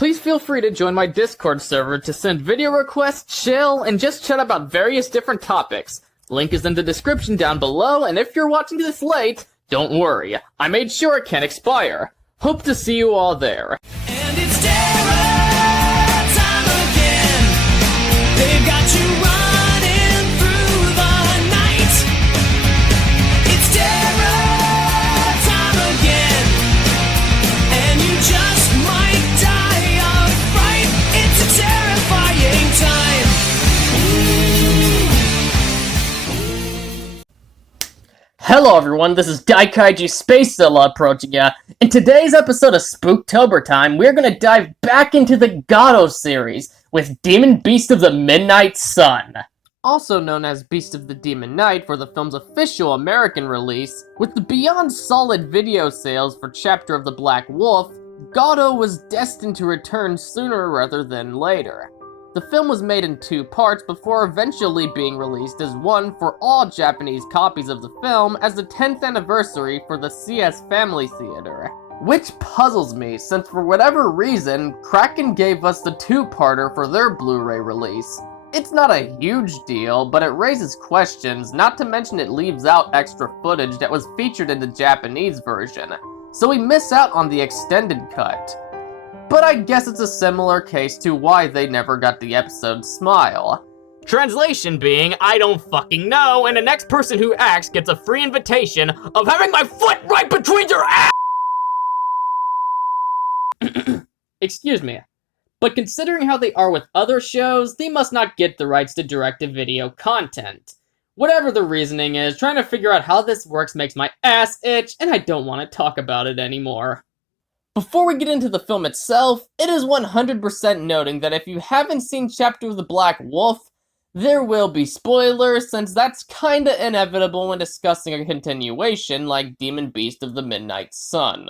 Please feel free to join my Discord server to send video requests, chill, and just chat about various different topics. Link is in the description down below, and if you're watching this late, don't worry, I made sure it can't expire. Hope to see you all there. And it's terror time again. They've got you running through the night. It's terror time again. And you just might die of fright. It's a terrifying time. Hello everyone, this is Daikaiju SpaceZilla approaching ya. In today's episode of Spooktober time, we're gonna dive back into the Garo series with Demon Beast of the Midnight Sun. Also known as Beast of the Demon Knight for the film's official American release, with the beyond solid video sales for Chapter of the Black Wolf, Garo was destined to return sooner rather than later. The film was made in 2 parts before eventually being released as one for all Japanese copies of the film as the 10th anniversary for the CS Family Theater. Which puzzles me, since for whatever reason, Kraken gave us the 2-parter for their Blu-ray release. It's not a huge deal, but it raises questions, not to mention it leaves out extra footage that was featured in the Japanese version, so we miss out on the extended cut. But I guess it's a similar case to why they never got the episode Smile. Translation being, I don't fucking know, and the next person who acts gets a free invitation of having my foot right between your ass! Excuse me. But considering how they are with other shows, they must not get the rights to direct-to-video content. Whatever the reasoning is, trying to figure out how this works makes my ass itch, and I don't want to talk about it anymore. Before we get into the film itself, it is 100% noting that if you haven't seen Chapter of the Black Wolf, there will be spoilers, since that's kinda inevitable when discussing a continuation like Demon Beast of the Midnight Sun.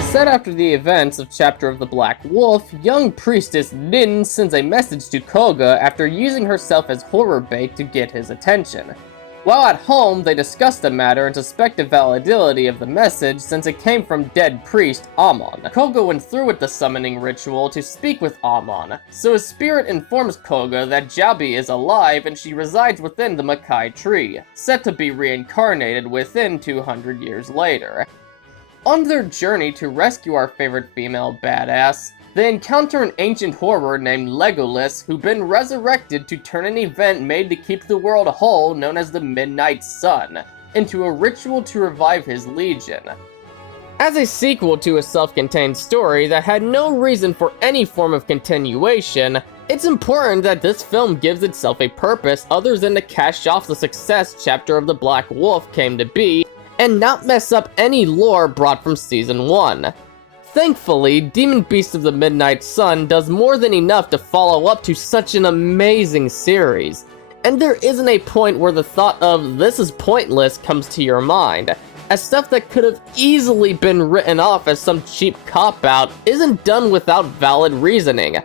Set after the events of Chapter of the Black Wolf, young priestess Nin sends a message to Koga after using herself as horror bait to get his attention. While at home, they discuss the matter and suspect the validity of the message since it came from dead priest Amon. Koga went through with the summoning ritual to speak with Amon, so his spirit informs Koga that Jabi is alive and she resides within the Makai tree, set to be reincarnated within 200 years later. On their journey to rescue our favorite female badass, they encounter an ancient horror named Legolas who'd been resurrected to turn an event made to keep the world whole known as the Midnight Sun into a ritual to revive his legion. As a sequel to a self-contained story that had no reason for any form of continuation, it's important that this film gives itself a purpose other than to cash off the success Chapter of the Black Wolf came to be and not mess up any lore brought from Season 1. Thankfully, Demon Beast of the Midnight Sun does more than enough to follow up to such an amazing series, and there isn't a point where the thought of "this is pointless" comes to your mind, as stuff that could have easily been written off as some cheap cop-out isn't done without valid reasoning.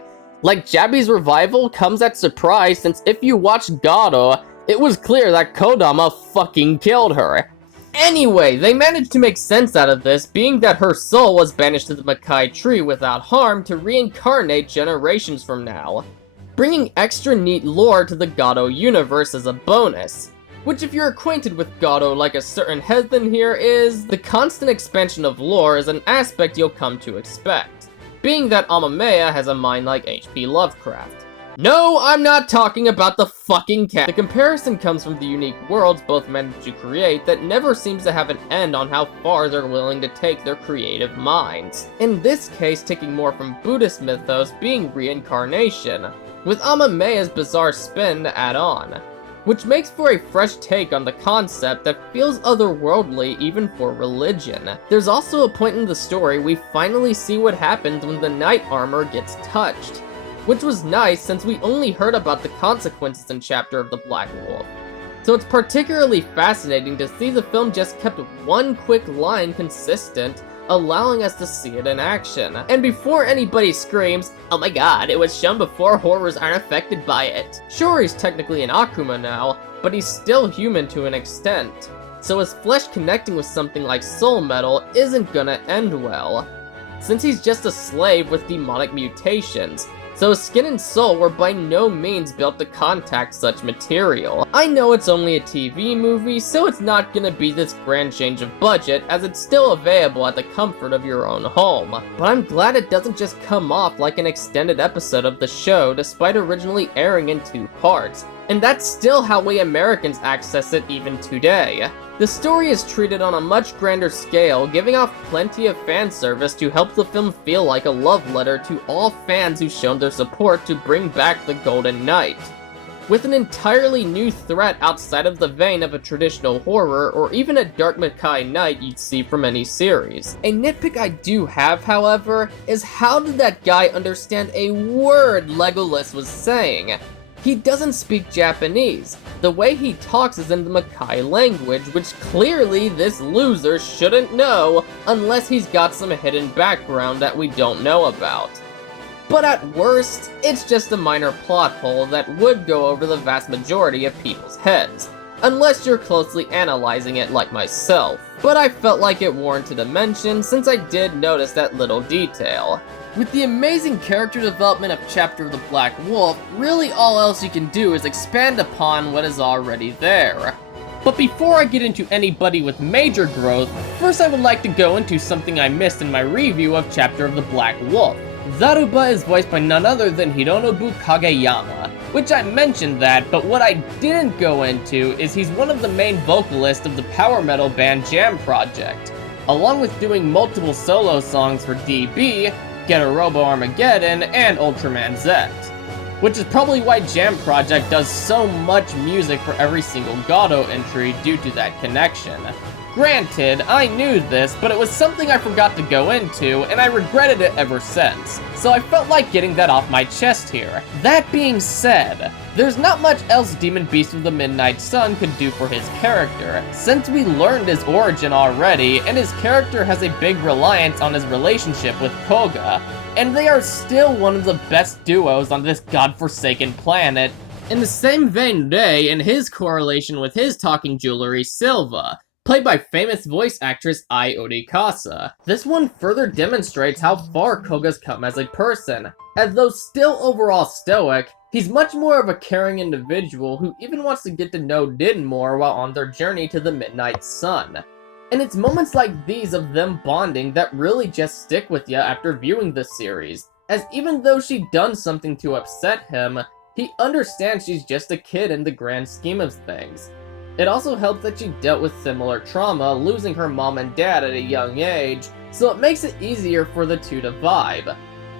Like Jabi's revival comes at surprise since if you watch Garo, it was clear that Kodama fucking killed her. Anyway, they managed to make sense out of this, being that her soul was banished to the Makai tree without harm to reincarnate generations from now, bringing extra neat lore to the Garo universe as a bonus. Which, if you're acquainted with Garo like a certain heathen here is, the constant expansion of lore is an aspect you'll come to expect, being that Amamea has a mind like H.P. Lovecraft. No, I'm not talking about the fucking cat. The comparison comes from the unique worlds both managed to create that never seems to have an end on how far they're willing to take their creative minds. In this case, taking more from Buddhist mythos being reincarnation, with Amamea's bizarre spin to add on, which makes for a fresh take on the concept that feels otherworldly even for religion. There's also a point in the story we finally see what happens when the knight armor gets touched, which was nice since we only heard about the consequences in Chapter of the Black Wolf. So it's particularly fascinating to see the film just kept one quick line consistent, allowing us to see it in action. And before anybody screams, "Oh my god, it was shown before, horrors aren't affected by it." Sure, he's technically an Akuma now, but he's still human to an extent. so his flesh connecting with something like soul metal isn't gonna end well, since he's just a slave with demonic mutations, so his skin and soul were by no means built to contact such material. I know it's only a TV movie, so it's not gonna be this grand change of budget, as it's still available at the comfort of your own home. But I'm glad it doesn't just come off like an extended episode of the show, despite originally airing in 2 parts. And that's still how we Americans access it even today. The story is treated on a much grander scale, giving off plenty of fan service to help the film feel like a love letter to all fans who've shown their support to bring back the Golden Knight, with an entirely new threat outside of the vein of a traditional horror or even a Dark Makai Knight you'd see from any series. A nitpick I do have, however, is how did that guy understand a word Legolas was saying? He doesn't speak Japanese. The way he talks is in the Makai language, which clearly this loser shouldn't know unless he's got some hidden background that we don't know about. But at worst, it's just a minor plot hole that would go over the vast majority of people's heads, unless you're closely analyzing it like myself. But I felt like it warranted a mention since I did notice that little detail. With the amazing character development of Chapter of the Black Wolf, really all else you can do is expand upon what is already there. But before I get into anybody with major growth, first I would like to go into something I missed in my review of Chapter of the Black Wolf. Zaruba is voiced by none other than Hironobu Kageyama, which I mentioned that, but what I didn't go into is he's one of the main vocalists of the power metal band Jam Project, along with doing multiple solo songs for DB, Get a Robo Armageddon, and Ultraman Z, which is probably why Jam Project does so much music for every single Garo entry due to that connection. Granted, I knew this, but it was something I forgot to go into, and I regretted it ever since, so I felt like getting that off my chest here. That being said, there's not much else Demon Beast of the Midnight Sun could do for his character, since we learned his origin already, and his character has a big reliance on his relationship with Koga, and they are still one of the best duos on this godforsaken planet. In the same vein, Rei and his correlation with his talking jewelry, Silva, played by famous voice actress Ai Orikasa. This one further demonstrates how far Koga's come as a person, as though still overall stoic, he's much more of a caring individual who even wants to get to know Din more while on their journey to the Midnight Sun. And it's moments like these of them bonding that really just stick with you after viewing the series, as even though she'd done something to upset him, he understands she's just a kid in the grand scheme of things. It also helps that she dealt with similar trauma, losing her mom and dad at a young age, so it makes it easier for the two to vibe.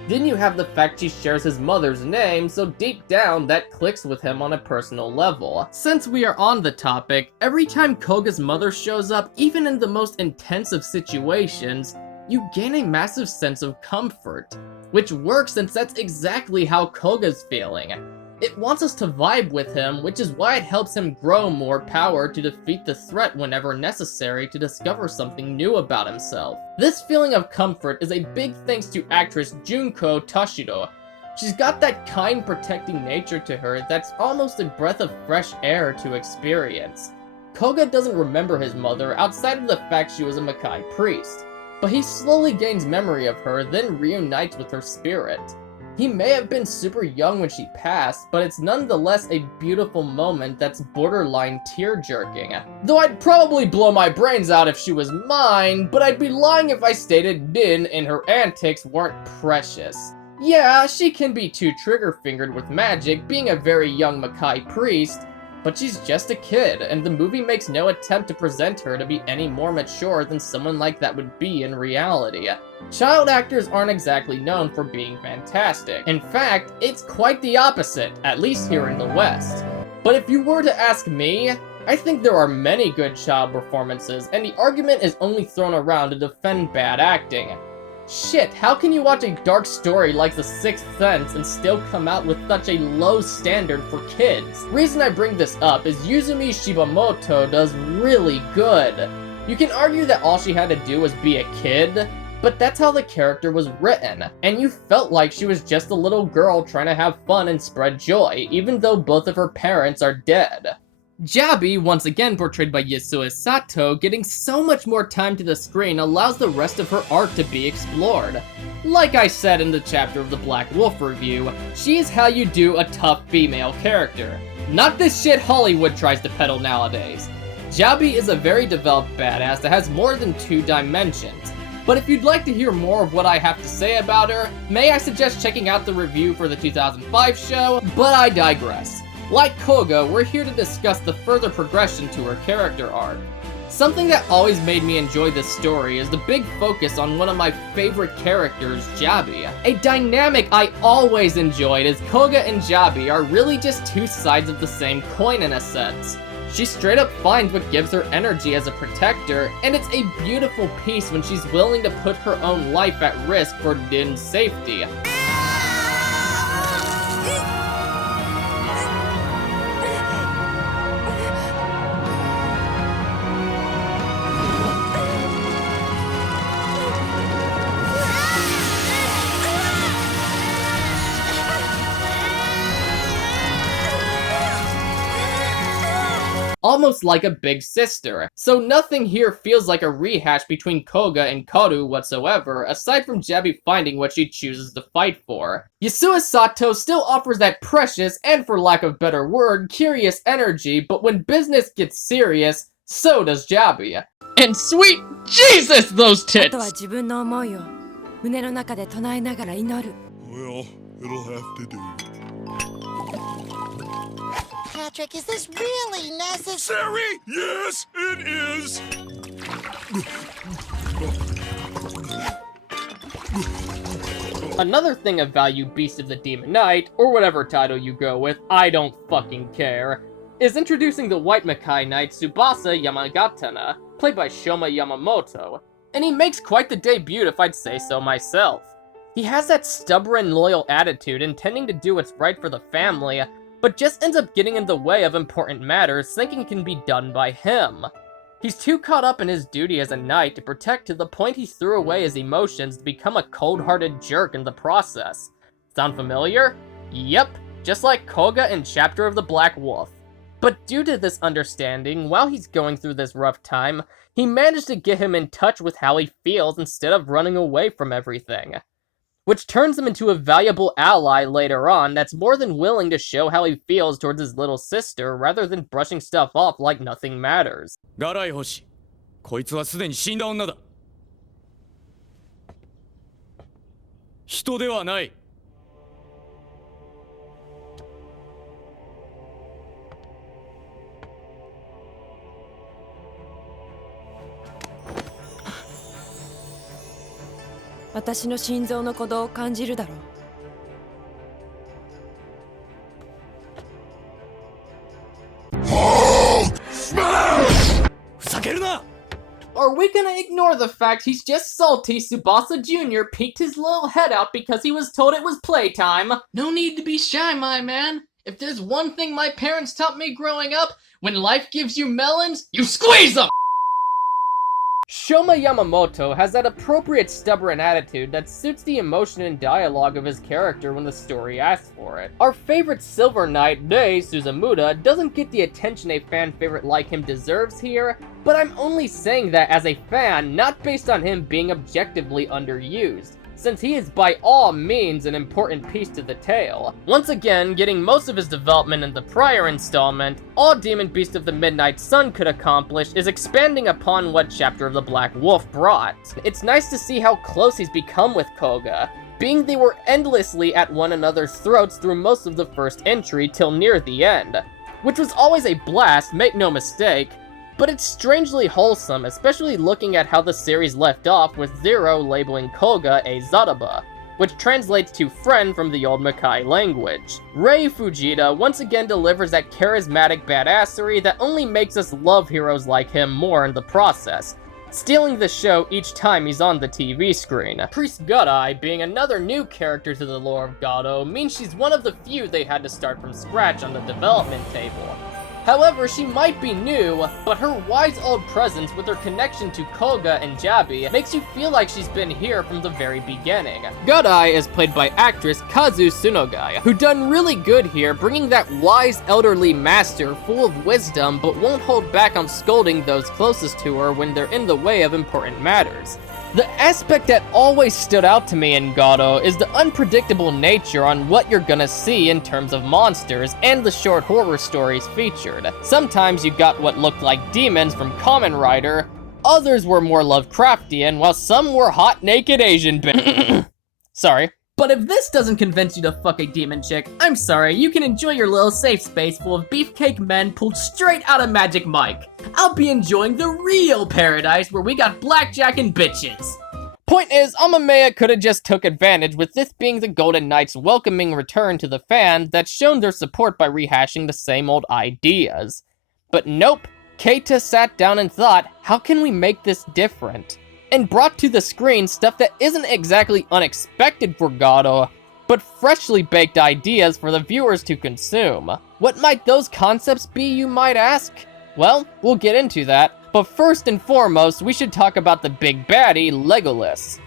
Then you have the fact she shares his mother's name, so deep down that clicks with him on a personal level. Since we are on the topic, every time Koga's mother shows up, even in the most intense of situations, you gain a massive sense of comfort, which works since that's exactly how Koga's feeling. It wants us to vibe with him, which is why it helps him grow more power to defeat the threat whenever necessary to discover something new about himself. This feeling of comfort is a big thanks to actress Junko Toshiro. She's got that kind, protecting nature to her that's almost a breath of fresh air to experience. Koga doesn't remember his mother outside of the fact she was a Makai priest, but he slowly gains memory of her, then reunites with her spirit. He may have been super young when she passed, but it's nonetheless a beautiful moment that's borderline tear-jerking. Though I'd probably blow my brains out if she was mine, but I'd be lying if I stated Din and her antics weren't precious. Yeah, she can be too trigger-fingered with magic, being a very young Makai priest, but she's just a kid, and the movie makes no attempt to present her to be any more mature than someone like that would be in reality. Child actors aren't exactly known for being fantastic. In fact, it's quite the opposite, at least here in the West. But if you were to ask me, I think there are many good child performances, and the argument is only thrown around to defend bad acting. Shit, how can you watch a dark story like The Sixth Sense and still come out with such a low standard for kids? Reason I bring this up is Yuzumi Shibamoto does really good. You can argue that all she had to do was be a kid, but that's how the character was written, and you felt like she was just a little girl trying to have fun and spread joy, even though both of her parents are dead. Jabi, once again portrayed by Yasue Sato, getting so much more time to the screen allows the rest of her arc to be explored. Like I said in the chapter of the Black Wolf review, she is how you do a tough female character. Not this shit Hollywood tries to peddle nowadays. Jabi is a very developed badass that has more than 2 dimensions. But if you'd like to hear more of what I have to say about her, may I suggest checking out the review for the 2005 show, but I digress. Like Koga, we're here to discuss the further progression to her character arc. Something that always made me enjoy this story is the big focus on one of my favorite characters, Jabi. A dynamic I always enjoyed as Koga and Jabi are really just 2 sides of the same coin in a sense. She straight up finds what gives her energy as a protector, and it's a beautiful piece when she's willing to put her own life at risk for Din's safety. Almost like a big sister. So nothing here feels like a rehash between Koga and Karu whatsoever, aside from Jabi finding what she chooses to fight for. Yasue Sato still offers that precious, and for lack of better word, curious energy, but when business gets serious, so does Jabi. And sweet Jesus, those あとは tits! 自分の思いを胸の中で唱えながら祈る。 Well, it'll have to do. Patrick, is this really necessary? Yes, it is! Another thing of value Beast of the Demon Knight, or whatever title you go with, I don't fucking care, is introducing the White Makai Knight Tsubasa Yamagatana, played by Shoma Yamamoto, and he makes quite the debut if I'd say so myself. He has that stubborn, loyal attitude intending to do what's right for the family, but just ends up getting in the way of important matters thinking can be done by him. He's too caught up in his duty as a knight to protect to the point he threw away his emotions to become a cold-hearted jerk in the process. Sound familiar? Yep, just like Koga in Chapter of the Black Wolf. But due to this understanding, while he's going through this rough time, he managed to get him in touch with how he feels instead of running away from everything. Which turns him into a valuable ally later on that's more than willing to show how he feels towards his little sister rather than brushing stuff off like nothing matters. ガライ星こいつはすでに死んだ女だ人ではない 私の心臓の鼓動を感じるだろう。 ふざけるな Are we gonna ignore the fact he's just salty Tsubasa Jr. peeked his little head out because he was told it was playtime? No need to be shy, my man. If there's one thing my parents taught me growing up, when life gives you melons, you squeeze them! Shoma Yamamoto has that appropriate stubborn attitude that suits the emotion and dialogue of his character when the story asks for it. Our favorite Silver Knight, Rei Suzumuda, doesn't get the attention a fan favorite like him deserves here, but I'm only saying that as a fan, not based on him being objectively underused, since he is by all means an important piece to the tale. Once again, getting most of his development in the prior installment, all Demon Beast of the Midnight Sun could accomplish is expanding upon what Chapter of the Black Wolf brought. It's nice to see how close he's become with Koga, being they were endlessly at one another's throats through most of the first entry till near the end, which was always a blast, make no mistake, but it's strangely wholesome, especially looking at how the series left off with Zero labeling Koga a Zaraba, which translates to friend from the old Makai language. Rei Fujita once again delivers that charismatic badassery that only makes us love heroes like him more in the process, stealing the show each time he's on the TV screen. Priest Godai, being another new character to the lore of Garo, means she's one of the few they had to start from scratch on the development table. However, she might be new, but her wise old presence with her connection to Koga and Jabi makes you feel like she's been here from the very beginning. Godai is played by actress Kazu Tsunogai, who done really good here, bringing that wise elderly master full of wisdom but won't hold back on scolding those closest to her when they're in the way of important matters. The aspect that always stood out to me in Garo is the unpredictable nature on what you're gonna see in terms of monsters and the short horror stories featured. Sometimes you got what looked like demons from Kamen Rider, others were more Lovecraftian, while some were hot naked Asian Sorry. But if this doesn't convince you to fuck a demon chick, I'm sorry, you can enjoy your little safe space full of beefcake men pulled straight out of Magic Mike. I'll be enjoying the real paradise where we got blackjack and bitches. Point is, Amamiya could've just took advantage, with this being the Golden Knights' welcoming return to the fans that's shown their support by rehashing the same old ideas. But nope, Keita sat down and thought, how can we make this different? And brought to the screen stuff that isn't exactly unexpected for Garo, but freshly baked ideas for the viewers to consume. What might those concepts be, you might ask? Well, we'll get into that, but first and foremost, we should talk about the big baddie, Legolas.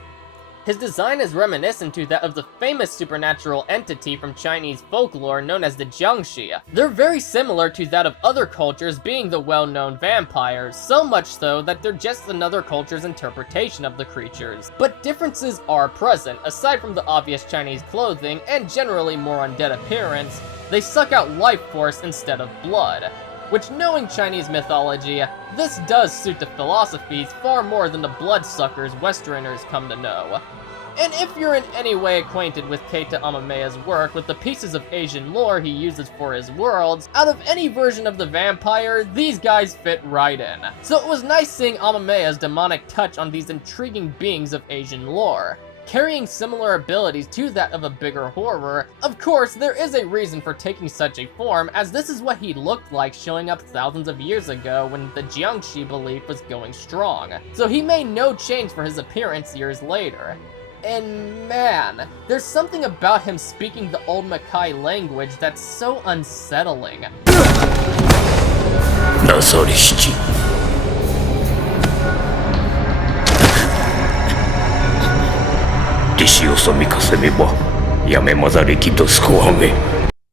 His design is reminiscent to that of the famous supernatural entity from Chinese folklore known as the Jiangshi. They're very similar to that of other cultures being the well-known vampires, so much so that they're just another culture's interpretation of the creatures. But differences are present. Aside from the obvious Chinese clothing and generally more undead appearance, they suck out life force instead of blood. Which, knowing Chinese mythology, this does suit the philosophies far more than the bloodsuckers Westerners come to know. And if you're in any way acquainted with Keita Amamiya's work with the pieces of Asian lore he uses for his worlds, out of any version of the vampire, these guys fit right in. So it was nice seeing Amamiya's demonic touch on these intriguing beings of Asian lore. Carrying similar abilities to that of a bigger horror, of course, there is a reason for taking such a form, as this is what he looked like showing up thousands of years ago when the Jiangshi belief was going strong. So he made no change for his appearance years later. And man, there's something about him speaking the old Makai language that's so unsettling.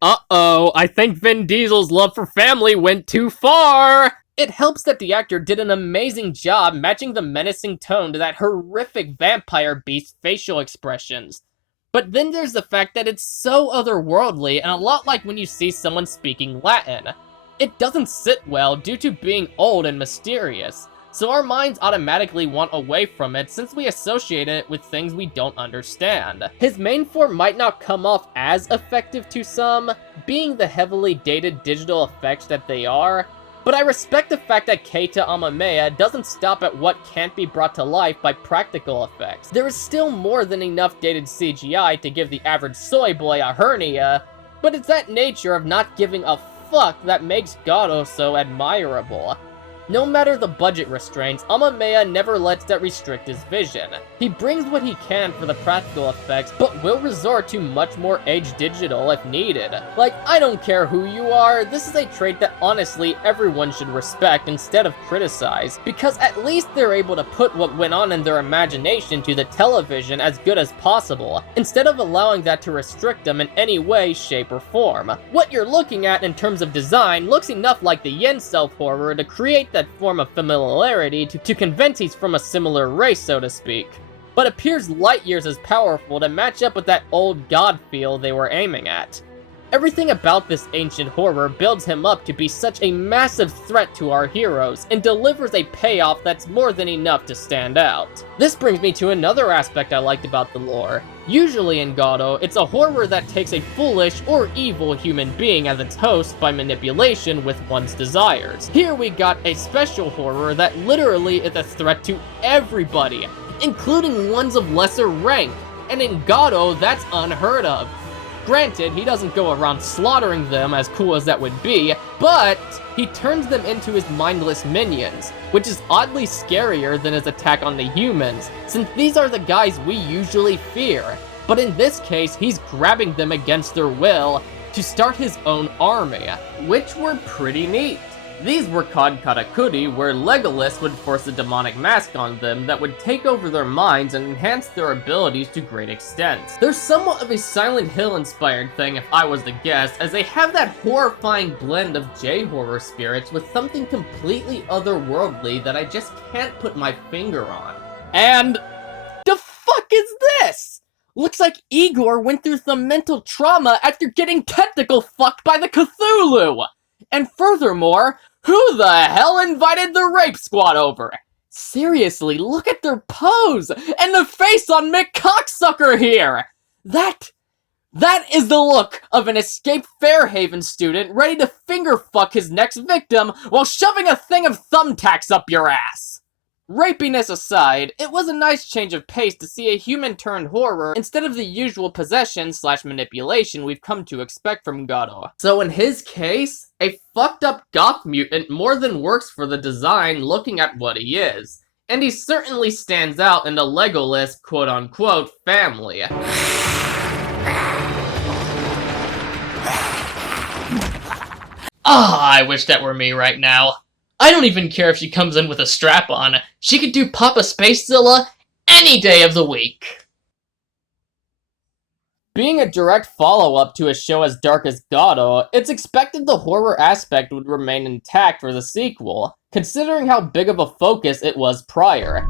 Uh-oh, I think Vin Diesel's love for family went too far! It helps that the actor did an amazing job matching the menacing tone to that horrific vampire beast's facial expressions. But then there's the fact that it's so otherworldly and a lot like when you see someone speaking Latin. It doesn't sit well due to being old and mysterious, so our minds automatically want away from it since we associate it with things we don't understand. His main form might not come off as effective to some, being the heavily dated digital effects that they are, but I respect the fact that Keita Amamiya doesn't stop at what can't be brought to life by practical effects. There is still more than enough dated CGI to give the average soy boy a hernia, but it's that nature of not giving a fuck that makes Garo so admirable. No matter the budget restraints, Amamiya never lets that restrict his vision. He brings what he can for the practical effects, but will resort to much more aged digital if needed. Like, I don't care who you are, this is a trait that honestly everyone should respect instead of criticize, because at least they're able to put what went on in their imagination to the television as good as possible, instead of allowing that to restrict them in any way, shape, or form. What you're looking at in terms of design looks enough like the Yen self-horror to create that form of familiarity to convince he's from a similar race, so to speak, but appears light years as powerful to match up with that old god feel they were aiming at. Everything about this ancient horror builds him up to be such a massive threat to our heroes, and delivers a payoff that's more than enough to stand out. This brings me to another aspect I liked about the lore. Usually in Garo, it's a horror that takes a foolish or evil human being as its host by manipulation with one's desires. Here we got a special horror that literally is a threat to everybody, including ones of lesser rank, and in Garo, that's unheard of. Granted, he doesn't go around slaughtering them, as cool as that would be, but he turns them into his mindless minions, which is oddly scarier than his attack on the humans, since these are the guys we usually fear. But in this case, he's grabbing them against their will, to start his own army, which were pretty neat. These were called katakuri, where Legolas would force a demonic mask on them that would take over their minds and enhance their abilities to great extents. They're somewhat of a Silent Hill inspired thing if I was to guess, as they have that horrifying blend of J-horror spirits with something completely otherworldly that I just can't put my finger on. And the fuck is this? Looks like Igor went through some mental trauma after getting tentacle fucked by the Cthulhu! And furthermore, who the hell invited the rape squad over? Seriously, look at their pose! And the face on Mick Cocksucker here! That is the look of an escaped Fairhaven student ready to finger fuck his next victim while shoving a thing of thumbtacks up your ass! Rapiness aside, it was a nice change of pace to see a human-turned horror instead of the usual possession/manipulation we've come to expect from Garo. So in his case, a fucked-up goth mutant more than works for the design looking at what he is. And he certainly stands out in the Legolas quote-unquote family. I wish that were me right now. I don't even care if she comes in with a strap on. She could do Papa SpaceZilla any day of the week. Being a direct follow-up to a show as dark as Garo, it's expected the horror aspect would remain intact for the sequel, considering how big of a focus it was prior.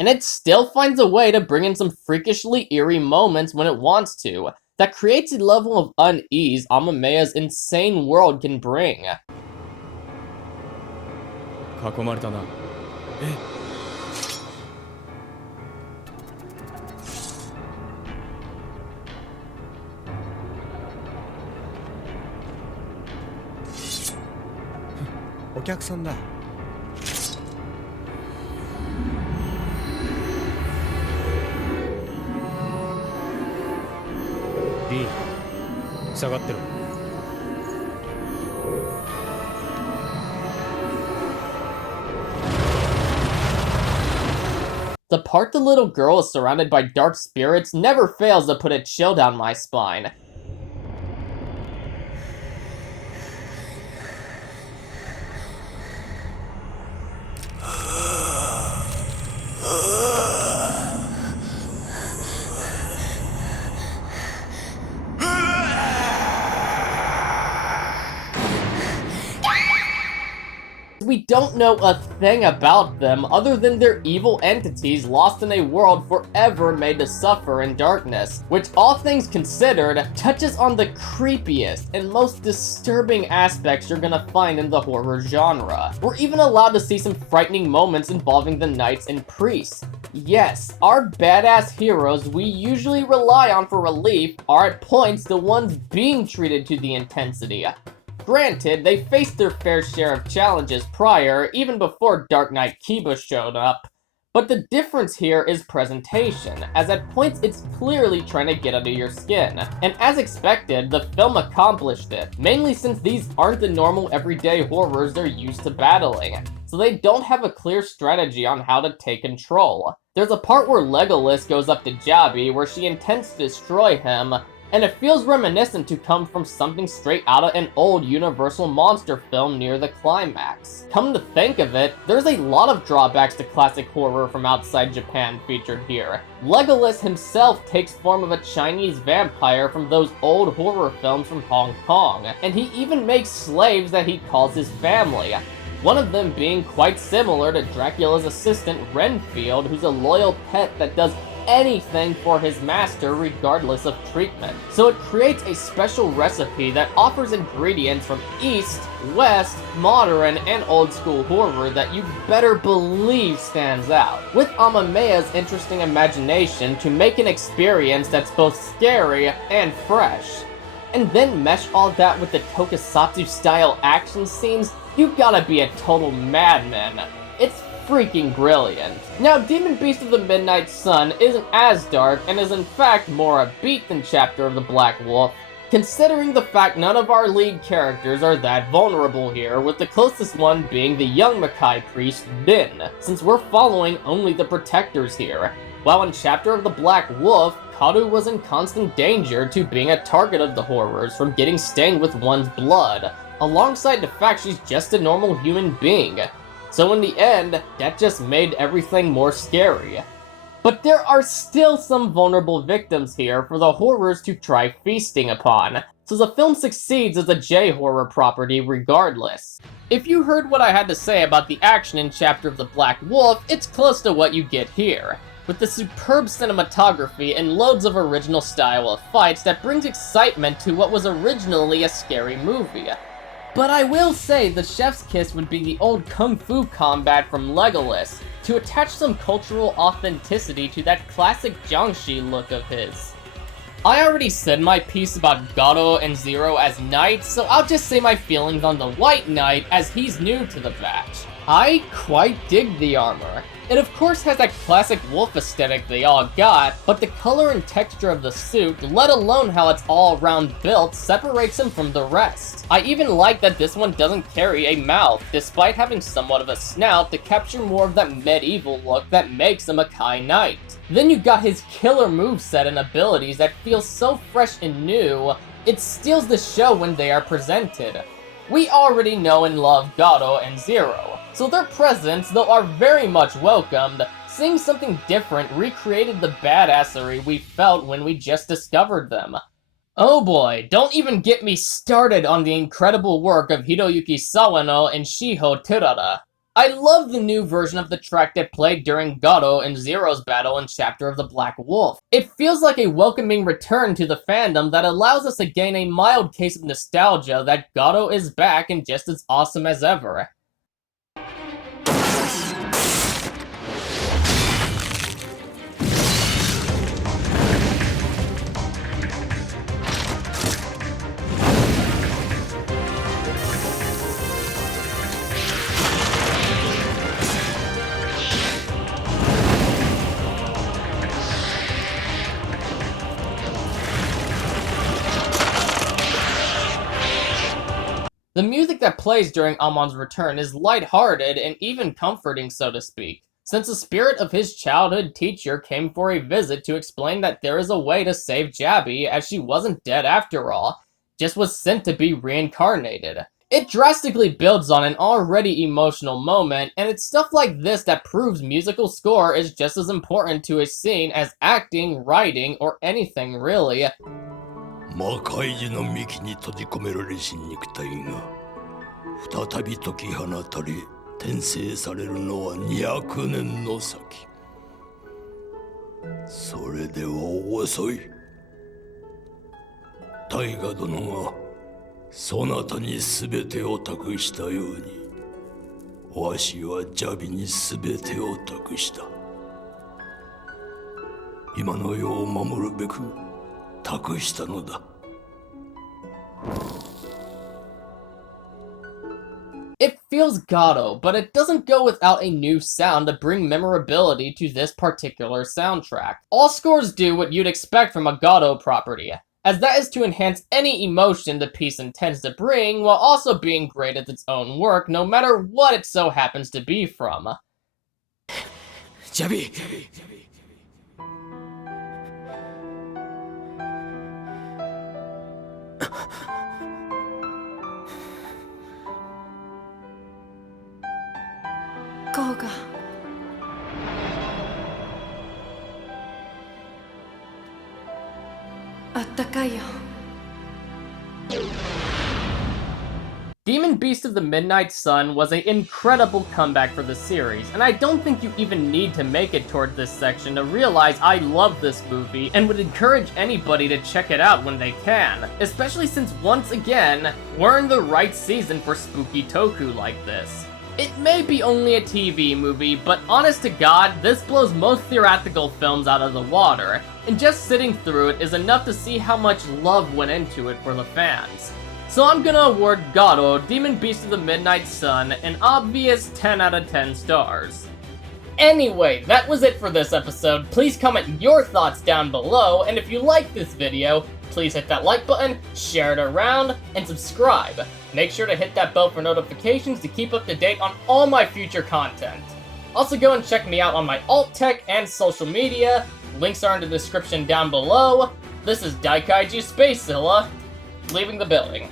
And it still finds a way to bring in some freakishly eerie moments when it wants to, that creates a level of unease Amameya's insane world can bring. 囲まれたな。え？お客さんだ。D、下がってろ。The part the little girl is surrounded by dark spirits never fails to put a chill down my spine. We don't know a thing about them other than they're evil entities lost in a world forever made to suffer in darkness, which all things considered touches on the creepiest and most disturbing aspects you're gonna find in the horror genre. We're even allowed to see some frightening moments involving the knights and priests. Yes, our badass heroes we usually rely on for relief are at points the ones being treated to the intensity. Granted, they faced their fair share of challenges prior, even before Dark Knight Kiba showed up, but the difference here is presentation, as at points it's clearly trying to get under your skin. And as expected, the film accomplished it, mainly since these aren't the normal everyday horrors they're used to battling, so they don't have a clear strategy on how to take control. There's a part where Legolas goes up to Jabi where she intends to destroy him, and it feels reminiscent to come from something straight out of an old Universal monster film near the climax. Come to think of it, there's a lot of drawbacks to classic horror from outside Japan featured here. Legolas himself takes form of a Chinese vampire from those old horror films from Hong Kong, and he even makes slaves that he calls his family. One of them being quite similar to Dracula's assistant Renfield, who's a loyal pet that does anything for his master regardless of treatment. So it creates a special recipe that offers ingredients from East, West, modern, and old school horror that you better believe stands out, with Amameya's interesting imagination to make an experience that's both scary and fresh. And then mesh all that with the tokusatsu style action scenes, you gotta be a total madman. It's freaking brilliant. Now, Demon Beast of the Midnight Sun isn't as dark and is in fact more upbeat than Chapter of the Black Wolf, considering the fact none of our lead characters are that vulnerable here, with the closest one being the young Makai priest, Din, since we're following only the protectors here. While in Chapter of the Black Wolf, Karu was in constant danger to being a target of the horrors from getting stained with one's blood, alongside the fact she's just a normal human being. So in the end, that just made everything more scary. But there are still some vulnerable victims here for the horrors to try feasting upon, so the film succeeds as a J-horror property regardless. If you heard what I had to say about the action in Chapter of the Black Wolf, it's close to what you get here, with the superb cinematography and loads of original style of fights that brings excitement to what was originally a scary movie. But I will say the chef's kiss would be the old kung fu combat from Legolas, to attach some cultural authenticity to that classic Jiangxi look of his. I already said my piece about Garo and Zero as knights, so I'll just say my feelings on the White Knight as he's new to the batch. I quite dig the armor. It of course has that classic wolf aesthetic they all got, but the color and texture of the suit, let alone how it's all around built, separates him from the rest. I even like that this one doesn't carry a mouth, despite having somewhat of a snout to capture more of that medieval look that makes him a Makai Knight. Then you got his killer moveset and abilities that feel so fresh and new, it steals the show when they are presented. We already know and love Garo and Zero, so their presence, though are very much welcomed, seeing something different recreated the badassery we felt when we just discovered them. Oh boy, don't even get me started on the incredible work of Hiroyuki Sawano and Shiho Terada. I love the new version of the track that played during Garo and Zero's battle in Chapter of the Black Wolf. It feels like a welcoming return to the fandom that allows us to gain a mild case of nostalgia that Garo is back and just as awesome as ever. The music that plays during Amon's return is lighthearted and even comforting, so to speak, since the spirit of his childhood teacher came for a visit to explain that there is a way to save Jabby, as she wasn't dead after all, just was sent to be reincarnated. It drastically builds on an already emotional moment, and it's stuff like this that proves musical score is just as important to a scene as acting, writing, or anything really. 魔界樹の幹に閉じ込められし肉体が再び解き放たれ転生されるのは200年の先。それでは遅い。大河殿がそなたに全てを託したように、わしはジャビに全てを託した。今の世を守るべく託したのだ。It feels Garo, but it doesn't go without a new sound to bring memorability to this particular soundtrack. All scores do what you'd expect from a Garo property, as that is to enhance any emotion the piece intends to bring, while also being great at its own work, no matter what it so happens to be from. Jabby! ゴーがあったかいよ。 Demon Beast of the Midnight Sun was an incredible comeback for the series, and I don't think you even need to make it toward this section to realize I love this movie and would encourage anybody to check it out when they can, especially since once again, we're in the right season for spooky toku like this. It may be only a TV movie, but honest to God, this blows most theatrical films out of the water, and just sitting through it is enough to see how much love went into it for the fans. So I'm gonna award Garo, Demon Beast of the Midnight Sun, an obvious 10 out of 10 stars. Anyway, that was it for this episode. Please comment your thoughts down below, and if you like this video, please hit that like button, share it around, and subscribe. Make sure to hit that bell for notifications to keep up to date on all my future content. Also go and check me out on my alt tech and social media. Links are in the description down below. This is Daikaiju SpaceZilla, leaving the building.